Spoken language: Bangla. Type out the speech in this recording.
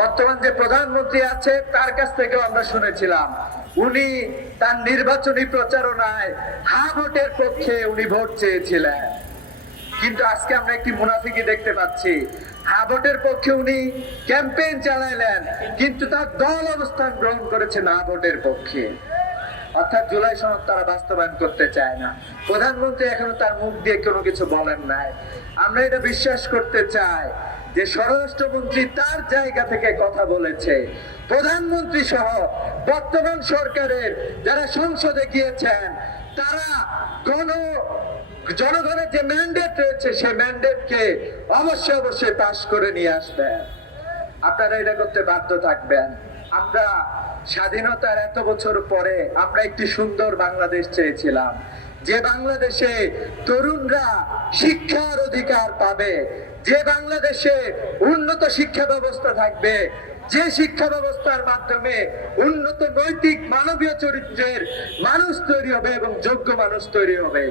বর্তমান যে প্রধানমন্ত্রী আছে তার কাছ থেকে আমরা শুনেছিলাম উনি তার নির্বাচনী প্রচারণায় হা ভোটের পক্ষে উনি ভোট চেয়েছিলেন, কিন্তু আজকে আমরা একটি মুনাফিকি দেখতে পাচ্ছি। হা ভোটের পক্ষে উনি ক্যাম্পেইন চালাইলেন, কিন্তু তার দল অবস্থান গ্রহণ করেছে না ভোটের পক্ষে। অর্থাৎ জুলাই সনদ তারা বাস্তবায়ন করতে চায় না। প্রধানমন্ত্রী এখনো তার মুখ দিয়ে কোনো কিছু বলেন নাই। আমরা এটা বিশ্বাস করতে চাই যে স্বরাষ্ট্রমন্ত্রী তার জায়গা থেকে কথা বলেছে। প্রধানমন্ত্রী সহ বর্তমান সরকারের যারা সংসদে গিয়েছেন তারা জনগণের যে ম্যান্ডেট রয়েছে সেই ম্যান্ডেটকে অবশ্যই পাশ করে নিয়ে আসবেন। আপনারা এটা করতে বাধ্য থাকবেন। আমরা স্বাধীনতার এত বছর পরে আমরা একটি সুন্দর বাংলাদেশ চেয়েছিলাম, যে বাংলাদেশে তরুণরা শিক্ষার অধিকার পাবে, যে বাংলাদেশে উন্নত শিক্ষা ব্যবস্থা থাকবে, যে শিক্ষা ব্যবস্থার মাধ্যমে উন্নত নৈতিক মানবীয় চরিত্রের মানুষ তৈরি হবে এবং যোগ্য মানুষ তৈরি হবে।